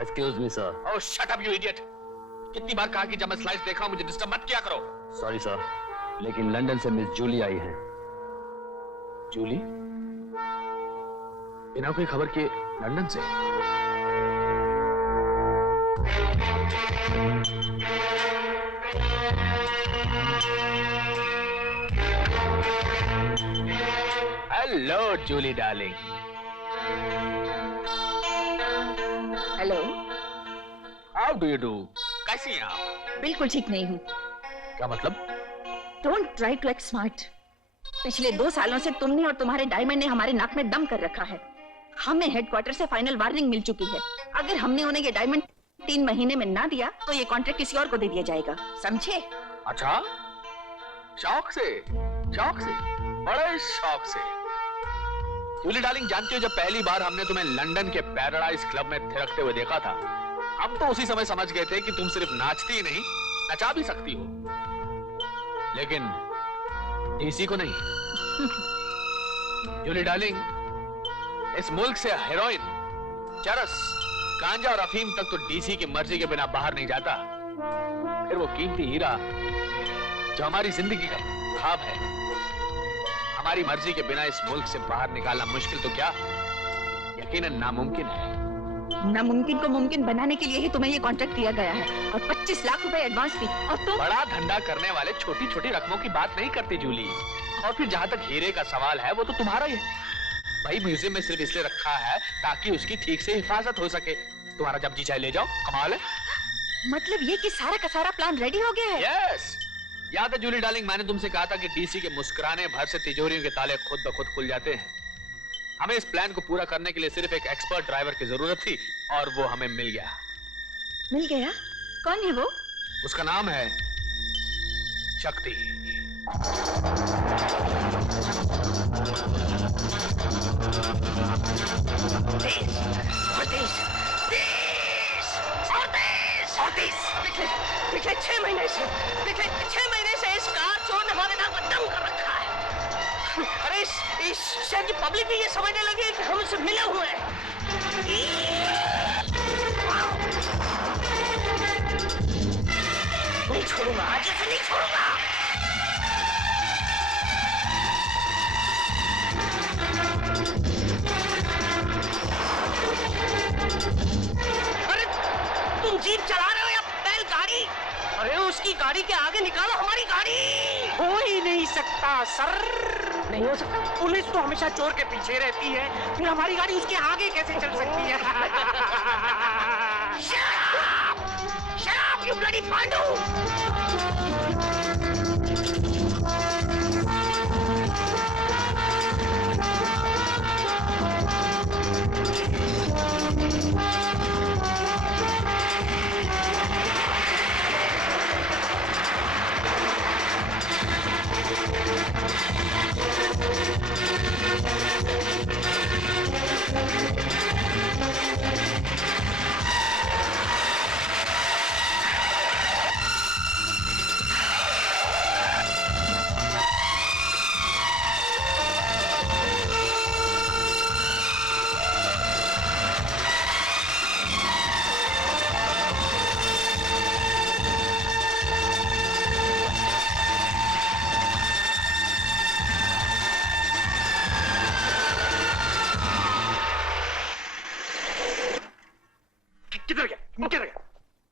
Excuse me, sir. Oh, shut up, you idiot! कितनी बार कहा कि जब मैं स्लाइड्स देख रहा हूं मुझे डिस्टर्ब मत किया करो। Sorry, sir. लेकिन लंदन से मिस जूली आई है। जूली? बिना कोई खबर के लंदन से? Hello Julie darling. Hello. How do you do? कैसी हैं आप? बिल्कुल ठीक नहीं हूँ। क्या मतलब? Don't try to act smart. पिछले 2 सालों से तुमने और तुम्हारे डायमंड ने हमारे नाक में दम कर रखा है। हमें हेडक्वार्टर से फाइनल वार्निंग मिल चुकी है। अगर हमने उन्हें ये डायमंड 3 महीने में ना दिया तो ये कॉन्ट्रैक्ट किसी और को दे दिया जाएगा, समझे? अच्छा, शौक से, बड़े शौक से। जूली डार्लिंग, जानती हो जब पहली बार हमने तुम्हें लंदन के पैराडाइज क्लब में थिरकते हुए देखा था, हम तो उसी समय समझ गए थे कि तुम सिर्फ नाचती ही नहीं, नचा भी सकती हो। लेकिन डीसी को नहीं। जूली डार्लिंग, इस मुल्क से हेरोइन, चरस, गांजा और अफीम तक तो डीसी की मर्जी के बिना बाहर नहीं जाता। फिर वो कीमती हीरा जो हमारी जिंदगी का ख्वाब है, हमारी मर्जी के बिना इस मुल्क से बाहर निकालना मुश्किल तो क्या, यकीनन नामुमकिन है। नामुमकिन को मुमकिन बनाने के लिए ही तुम्हें ये कॉन्ट्रैक्ट दिया गया है और 25 लाख रुपए एडवांस भी। और तुम बड़ा धंधा करने वाले छोटी छोटी रकमों की बात नहीं करते जूली। और फिर जहां तक हीरे का सवाल है वो तो तुम्हारा ही है भाई। म्यूजियम में सिर्फ इसलिए रखा है ताकि उसकी ठीक से हिफाजत हो सके। तुम्हारा जब जी चाहे ले जाओ, कमाल है। मतलब ये कि सारा का सारा प्लान रेडी हो गया है? यस। याद है जूली डार्लिंग, मैंने तुमसे कहा था कि डीसी के मुस्कुराने भर से तिजोरियों के ताले खुद ब खुद खुल जाते हैं। हमें इस प्लान को पूरा करने के लिए सिर्फ एक एक्सपर्ट ड्राइवर की जरूरत थी और वो हमें मिल गया। मिल गया? कौन है वो? उसका नाम है शक्ति। पिछले 6 महीने से इस कार चोर ने हमारे नाक में दम कर रखा है। अरे इस शहर की पब्लिक भी ये समझने लगी है कि हम इससे मिले हुए हैं। नहीं छोड़ूंगा, आज इसे नहीं छोड़ूंगा। अरे तुम जीप चला रहे हो या बैलगाड़ी? अरे उसकी गाड़ी के आगे निकालो हमारी गाड़ी। हो ही नहीं सकता सर। नहीं हो सकता? पुलिस तो हमेशा चोर के पीछे रहती है, फिर हमारी गाड़ी उसके आगे कैसे चल सकती है? शराब यू ब्लडी पांडू।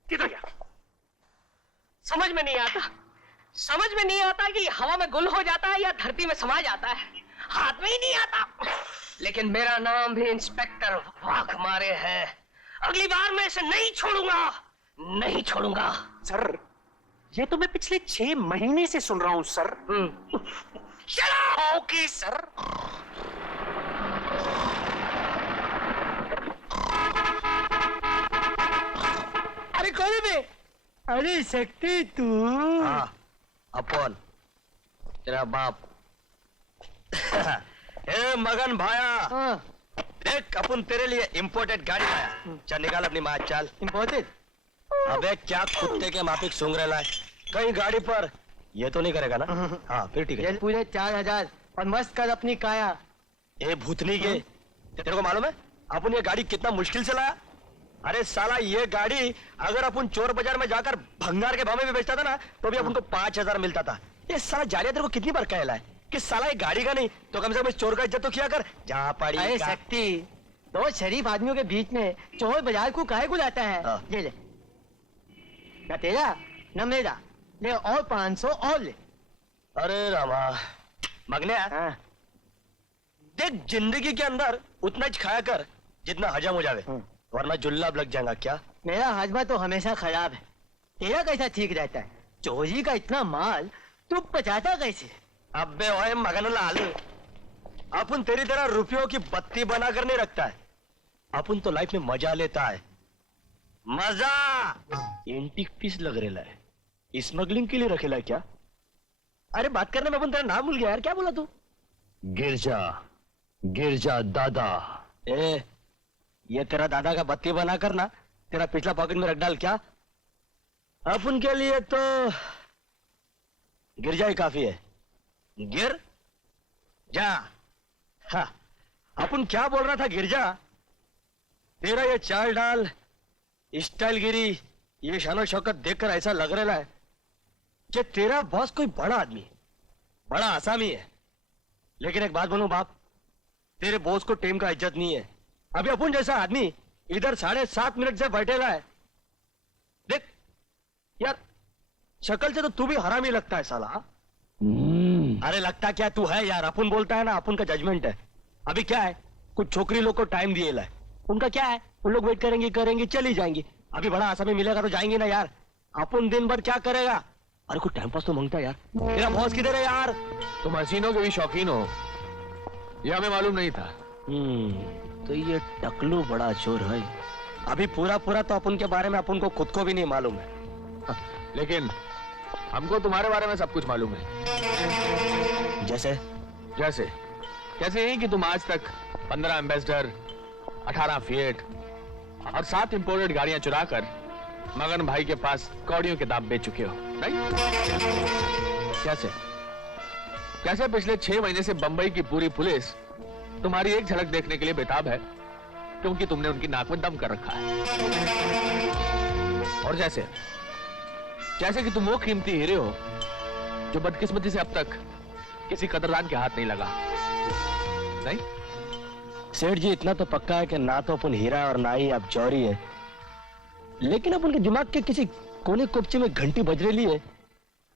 किधर गया? समझ में नहीं आता कि हवा में गुल हो जाता है या धरती में समा जाता है। हाथ में ही नहीं आता। लेकिन मेरा नाम भी इंस्पेक्टर वाघ मारे है। अगली बार मैं इसे नहीं छोड़ूंगा। सर, ये तो मैं पिछले 6 महीने से सुन रहा हूँ सर। Okay sir. अरे कौन है? अरे शक्ति तू? हाँ, अपन तेरा बाप। ए मगन भाया, देख अपन तेरे लिए इम्पोर्टेड गाड़ी लाया। चल निकाल अपनी माँ, चल। इम्पोर्टेड? अबे क्या कुत्ते के माफिक सूंघ रहा है कहीं गाड़ी पर? ये तो नहीं करेगा ना? हाँ फिर ठीक है। पूरे 4000 और मस्त कर अपनी काया। ए भूतनी के, तेरे को मालूम है अपन ये गाड़ी कितना मुश्किल से लाया? अरे साला ये गाड़ी अगर अपन चोर बाजार में जाकर भंगार के भाव में भी बेचता था ना तो भी अपन को 5,000 मिलता था। ये साला जालिया तेरे को कितनी बार कहला है कि साला ये गाड़ी का नहीं तो कम से कम इस चोर का इज्जत तो किया कर। जहाँ पड़ी अरे शक्ति, दो शरीफ आदमियों के बीच में चोर बाजार को काहे को लाता है? हाँ। ये ले, न तेरा न मेरा, ले और 500 और ले। अरे रामा मगने हाँ। देख जिंदगी के अंदर उतना ही खाया कर जितना हजम हो जावे, वरना जुल्लाब लग जाएगा। क्या मेरा हाजमा तो हमेशा खराब है, तेरा कैसा ठीक रहता है? चोरी का इतना माल तू बचाता कैसे? अबे ओए मगन लाल, अपन तेरी तरह रुपयों की बत्ती बनाकर नहीं रखता है। अपन तो लाइफ में मजा लेता है। मजा एंटीक पीस लग रहा है, स्मगलिंग के लिए रखेला क्या? अरे बात करने में अपन तेरा नाम भूल गया यार, क्या बोला तू? गिरजा, गिरजा दादा। ए ये तेरा दादा का बत्ती बनाकर ना तेरा पिछला पॉकेट में रख डाल। क्या अपन के लिए तो गिरजा ही काफी है। गिर जा। हाँ अपन क्या बोल रहा था गिरजा? तेरा ये चाल डाल, स्टाइल गिरी, ये शानो शौकत देखकर ऐसा लग रहा है कि तेरा बॉस कोई बड़ा आदमी है, बड़ा आसामी है। लेकिन एक बात बोलूं बाप, तेरे बॉस को टीम का इज्जत नहीं है। अभी अपन जैसा आदमी इधर 7.5 मिनट से बैठेला है। देख यार शक्ल से तो तू भी हरामी लगता है साला। अरे लगता क्या तू है यार, अपन बोलता है ना अपन का जजमेंट है। अभी क्या है, कुछ छोकरी लोग को टाइम दिए ला है, उनका क्या है, उन लोग वेट करेंगे करेंगे चली जाएंगी। अभी बड़ा आसामी मिलेगा तो जाएंगे ना यार। अपन दिन भर क्या करेगा? अरे कुछ टाइम पास तो मांगता है यार। तेरा बॉस किधर है यार? तुम हसीनों के भी शौकीन हो, ये हमें मालूम नहीं था। तो ये टकलू बड़ा चोर है। अभी पूरा पूरा तो अपन के बारे में अपन को खुद को भी नहीं मालूम है। लेकिन हमको तुम्हारे बारे में सब कुछ मालूम है। जैसे जैसे कैसे यही कि तुम आज तक 15 एम्बेसडर, 18 फिएट और 7 इंपोर्टेड गाड़ियां चुराकर मगन भाई के पास कौड़ियों के दाम बेच चुके हो, नहीं? कैसे कैसे पिछले 6 महीने से बंबई की पूरी पुलिस तुम्हारी एक झलक देखने के लिए बेताब है, क्योंकि तुमने उनकी नाक में दम कर रखा है। और जैसे जैसे कि तुम वो कीमती हीरे हो जो बदकिस्मती से अब तक किसी कदरदान के हाथ नहीं लगा, नहीं? सेठ जी इतना तो पक्का है कि ना तो अपन हीरा और ना ही अब चोरी है, लेकिन अपन के दिमाग के किसी कोने कोपचे में घंटी बज रही है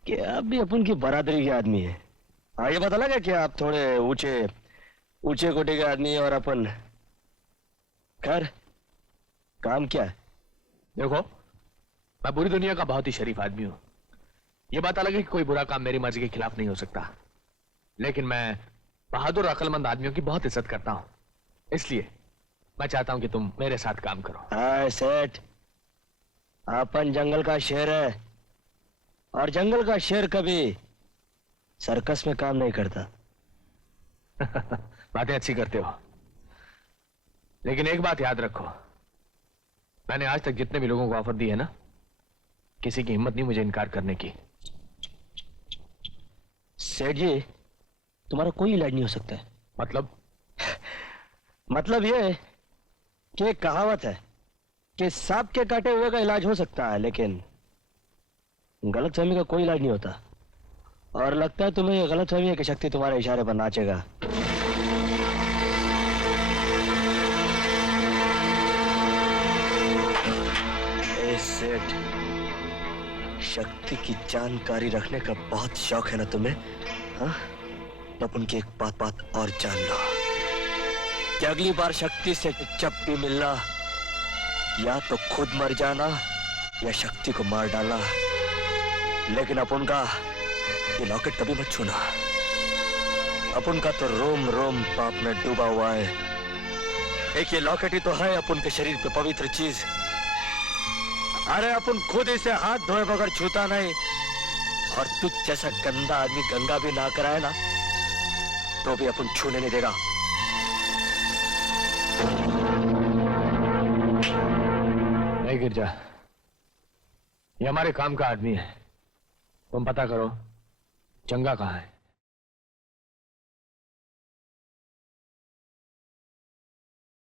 कि अब भी अपन की बरादरी के आदमी है। हाँ ये पता लगा कि आप थोड़े ऊंचे ऊंचे कोटि के आदमी और अपन। खैर काम क्या है? देखो मैं पूरी दुनिया का बहुत ही शरीफ आदमी हूं। यह बात अलग है कि कोई बुरा काम मेरी मर्जी के खिलाफ नहीं हो सकता, लेकिन मैं बहादुर और अक्लमंद आदमियों की बहुत इज्जत करता हूं। इसलिए मैं चाहता हूं कि तुम मेरे साथ काम करो। हाय सेठ, अपन जंगल का शेर है और जंगल का शेर कभी सर्कस में काम नहीं करता। बातें अच्छी करते हो, लेकिन एक बात याद रखो, मैंने आज तक जितने भी लोगों को ऑफर दी है ना, किसी की हिम्मत नहीं मुझे इनकार करने की। सेठ जी तुम्हारा कोई इलाज नहीं हो सकता है। मतलब ये कि एक कहावत है कि सांप के काटे हुए का इलाज हो सकता है, लेकिन गलतफहमी का कोई इलाज नहीं होता। और लगता है तुम्हें ये गलतफहमी है कि शक्ति तुम्हारे इशारे पर नाचेगा। सेठ शक्ति की जानकारी रखने का बहुत शौक है ना तुम्हें? हाँ? तो अपन की एक बात और जान लो कि अगली बार शक्ति से जब भी मिलना, या तो खुद मर जाना या शक्ति को मार डालना, लेकिन अपन का ये लॉकेट कभी मत छूना। अपन का तो रोम रोम पाप में डूबा हुआ है। एक ये लॉकेट ही तो है अपन के शरीर पे पवित्र चीज। अरे अपन खुद इसे हाथ धोए बगैर छूता नहीं, और तुझ जैसा गंदा आदमी गंगा भी ना कराए ना तो भी अपन छूने नहीं देगा। नहीं गिरजा, ये हमारे काम का आदमी है। तुम पता करो चंगा कहाँ है।